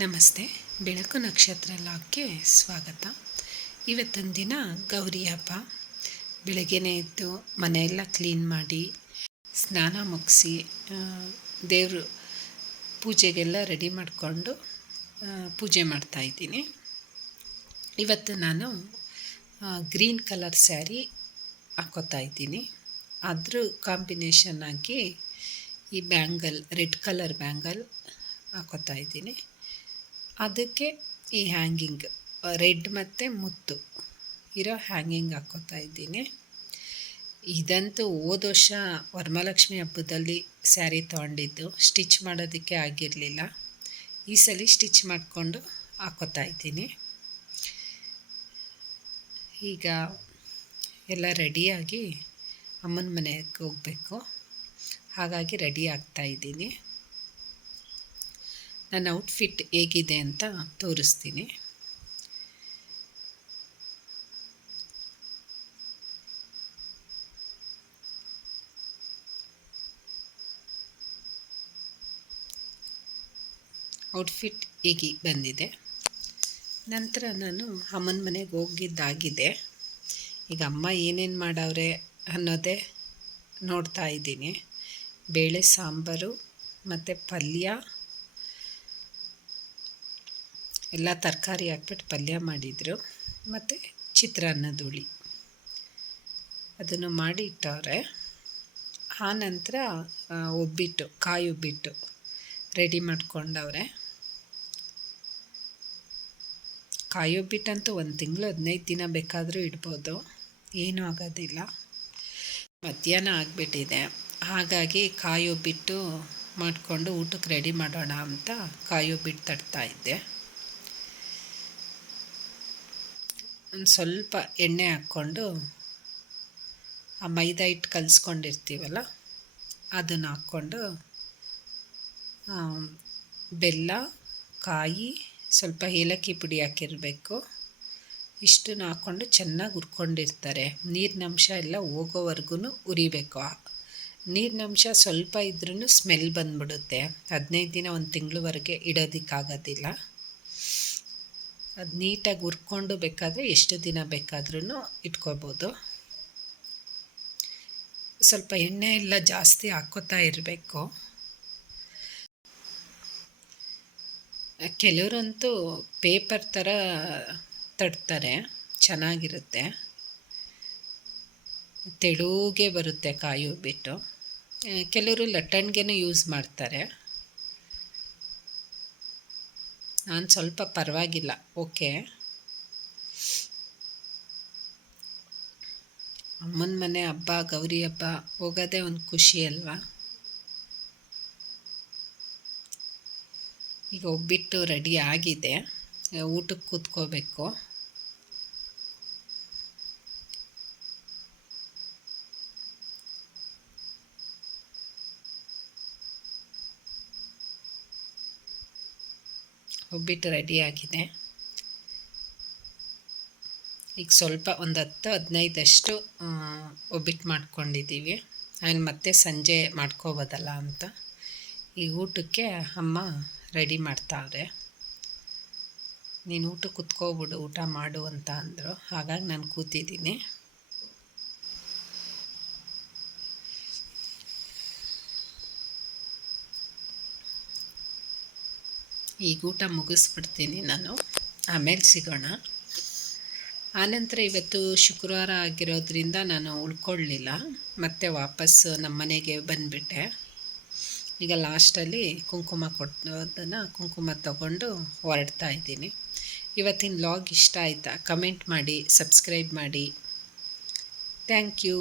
ನಮಸ್ತೆ. ಬೆಳಕು ನಕ್ಷತ್ರ ಲಾಗ್ಗೆ ಸ್ವಾಗತ. ಇವತ್ತಿನ ದಿನ ಗೌರಿ ಹಬ್ಬ. ಬೆಳಗ್ಗೆನೇ ಎದ್ದು ಮನೆಯೆಲ್ಲ ಕ್ಲೀನ್ ಮಾಡಿ ಸ್ನಾನ ಮುಗಿಸಿ ದೇವರು ಪೂಜೆಗೆಲ್ಲ ರೆಡಿ ಮಾಡಿಕೊಂಡು ಪೂಜೆ ಮಾಡ್ತಾಯಿದ್ದೀನಿ. ಇವತ್ತು ನಾನು ಗ್ರೀನ್ ಕಲರ್ ಸ್ಯಾರಿ ಹಾಕ್ಕೋತಾ ಇದ್ದೀನಿ. ಅದ್ರ ಕಾಂಬಿನೇಷನ್ ಆಗಿ ಈ ಬ್ಯಾಂಗಲ್, ರೆಡ್ ಕಲರ್ ಬ್ಯಾಂಗಲ್ ಹಾಕ್ಕೋತಾ ಇದ್ದೀನಿ. ಅದಕ್ಕೆ ಈ ಹ್ಯಾಂಗಿಂಗ್ ರೆಡ್ ಮತ್ತು ಮುತ್ತು ಇರೋ ಹ್ಯಾಂಗಿಂಗ್ ಹಾಕ್ಕೋತಾ ಇದ್ದೀನಿ. ಇದಂತೂ ಹೋದ ವರ್ಷ ವರಮಹಾಲಕ್ಷ್ಮಿ ಹಬ್ಬದಲ್ಲಿ ಸ್ಯಾರಿ ತೊಗೊಂಡಿದ್ದು, ಸ್ಟಿಚ್ ಮಾಡೋದಕ್ಕೆ ಆಗಿರಲಿಲ್ಲ. ಈ ಸಲ ಸ್ಟಿಚ್ ಮಾಡಿಕೊಂಡು ಹಾಕ್ಕೋತಾ ಇದ್ದೀನಿ. ಈಗ ಎಲ್ಲ ರೆಡಿಯಾಗಿ ಅಮ್ಮನ ಮನೆಗೆ ಹೋಗಬೇಕು, ಹಾಗಾಗಿ ರೆಡಿ ಆಗ್ತಾಯಿದ್ದೀನಿ. ನನ್ನ ಔಟ್ಫಿಟ್ ಹೇಗಿದೆ ಅಂತ ತೋರಿಸ್ತೀನಿ. ಔಟ್ಫಿಟ್ ಹೀಗೆ ಬಂದಿದೆ. ನಂತರ ನಾನು ಅಮ್ಮನ ಮನೆಗೆ ಹೋಗಿದ್ದಾಗಿದೆ. ಈಗ ಅಮ್ಮ ಏನೇನು ಮಾಡವ್ರೆ ಅನ್ನೋದೇ ನೋಡ್ತಾ ಇದ್ದೀನಿ. ಬೇಳೆ ಸಾಂಬಾರು ಮತ್ತು ಪಲ್ಯ, ಎಲ್ಲ ತರಕಾರಿ ಹಾಕ್ಬಿಟ್ಟು ಪಲ್ಯ ಮಾಡಿದರು. ಮತ್ತು ಚಿತ್ರಾನ್ನದ ಹುಳಿ ಅದನ್ನು ಮಾಡಿ ಇಟ್ಟವ್ರೆ. ಆ ನಂತರ ಒಬ್ಬಿಟ್ಟು, ಕಾಯಿ ಒಬ್ಬಿಟ್ಟು ರೆಡಿ ಮಾಡ್ಕೊಂಡವ್ರೆ. ಕಾಯಿ ಒಬ್ಬಿಟ್ಟಂತೂ 1 ತಿಂಗಳು 15 ದಿನ ಬೇಕಾದರೂ ಇಡ್ಬೋದು, ಏನೂ ಆಗೋದಿಲ್ಲ. ಮಧ್ಯಾಹ್ನ ಆಗಿಬಿಟ್ಟಿದೆ, ಹಾಗಾಗಿ ಕಾಯಿ ಒಬ್ಬಿಟ್ಟು ಮಾಡಿಕೊಂಡು ಊಟಕ್ಕೆ ರೆಡಿ ಮಾಡೋಣ ಅಂತ ಕಾಯಿ ಒಬ್ಬಿಟ್ಟು ತಟ್ತಾಯಿದ್ದೆ. ಒಂದು ಸ್ವಲ್ಪ ಎಣ್ಣೆ ಹಾಕ್ಕೊಂಡು ಆ ಮೈದಾ ಹಿಟ್ಟು ಕಲಿಸ್ಕೊಂಡಿರ್ತೀವಲ್ಲ ಅದನ್ನು ಹಾಕ್ಕೊಂಡು ಬೆಲ್ಲ, ಕಾಯಿ, ಸ್ವಲ್ಪ ಏಲಕ್ಕಿ ಪುಡಿ ಹಾಕಿರಬೇಕು, ಇಷ್ಟನ್ನು ಹಾಕ್ಕೊಂಡು ಚೆನ್ನಾಗಿ ಹುರ್ಕೊಂಡಿರ್ತಾರೆ. ನೀರಿನಂಶ ಎಲ್ಲ ಹೋಗೋವರೆಗೂ ಹುರಿಬೇಕು. ನೀರಿನಂಶ ಸ್ವಲ್ಪ ಇದ್ರೂ ಸ್ಮೆಲ್ ಬಂದ್ಬಿಡುತ್ತೆ. 15 ದಿನ 1 ತಿಂಗಳವರೆಗೆ ಇಡೋದಕ್ಕಾಗೋದಿಲ್ಲ. ಅದು ನೀಟಾಗಿ ಹುರ್ಕೊಂಡು ಬೇಕಾದರೆ ಎಷ್ಟು ದಿನ ಬೇಕಾದ್ರೂ ಇಟ್ಕೋಬೋದು. ಸ್ವಲ್ಪ ಎಣ್ಣೆ ಎಲ್ಲ ಜಾಸ್ತಿ ಹಾಕ್ಕೋತಾ ಇರಬೇಕು. ಕೆಲವರಂತೂ ಪೇಪರ್ ಥರ ತಡ್ತಾರೆ, ಚೆನ್ನಾಗಿರುತ್ತೆ, ತೆಳುಗೆ ಬರುತ್ತೆ ಕಾಯಿ ಒಬ್ಬಿಟ್ಟು. ಕೆಲವರು ಲಟ್ಟಣಿಗೆನೂ ಯೂಸ್ ಮಾಡ್ತಾರೆ. ನಾನು ಸ್ವಲ್ಪ ಪರವಾಗಿಲ್ಲ, ಓಕೆ. ಅಮ್ಮನ ಮನೆ ಹಬ್ಬ, ಗೌರಿ ಹಬ್ಬ ಹೋಗೋದೇ ಒಂದು ಖುಷಿ ಅಲ್ವಾ. ಈಗ ಒಬ್ಬಿಟ್ಟು ರೆಡಿ ಆಗಿದೆ, ಊಟಕ್ಕೆ ಕೂತ್ಕೋಬೇಕು. ಒಬ್ಬಿಟ್ಟು ರೆಡಿಯಾಗಿದೆ. ಈಗ ಸ್ವಲ್ಪ ಒಂದು 10-15 ಒಬ್ಬಿಟ್ಟು ಮಾಡ್ಕೊಂಡಿದ್ದೀವಿ. ಆಮೇಲೆ ಮತ್ತೆ ಸಂಜೆ ಮಾಡ್ಕೋಬೋದಲ್ಲ ಅಂತ ಈ ಊಟಕ್ಕೆ ಅಮ್ಮ ರೆಡಿ ಮಾಡ್ತಾವ್ರೆ. ನೀನು ಊಟಕ್ಕೆ ಕುತ್ಕೋಬಿಡು, ಊಟ ಮಾಡು ಅಂತ ಅಂದರು. ಹಾಗಾಗಿ ನಾನು ಕೂತಿದ್ದೀನಿ. ಈಗ ಊಟ ಮುಗಿಸ್ಬಿಡ್ತೀನಿ ನಾನು, ಆಮೇಲೆ ಸಿಗೋಣ. ಆನಂತರ ಇವತ್ತು ಶುಕ್ರವಾರ ಆಗಿರೋದ್ರಿಂದ ನಾನು ಉಳ್ಕೊಳ್ಳಲಿಲ್ಲ, ಮತ್ತೆ ವಾಪಸ್ಸು ನಮ್ಮ ಮನೆಗೆ ಬಂದುಬಿಟ್ಟೆ. ಈಗ ಲಾಸ್ಟಲ್ಲಿ ಕುಂಕುಮ ತಗೊಂಡು ಹೊರಡ್ತಾ ಇದ್ದೀನಿ. ಇವತ್ತಿನ ವ್ಲಾಗ್ ಇಷ್ಟ ಆಯಿತಾ? ಕಮೆಂಟ್ ಮಾಡಿ, ಸಬ್ಸ್ಕ್ರೈಬ್ ಮಾಡಿ. Thank you.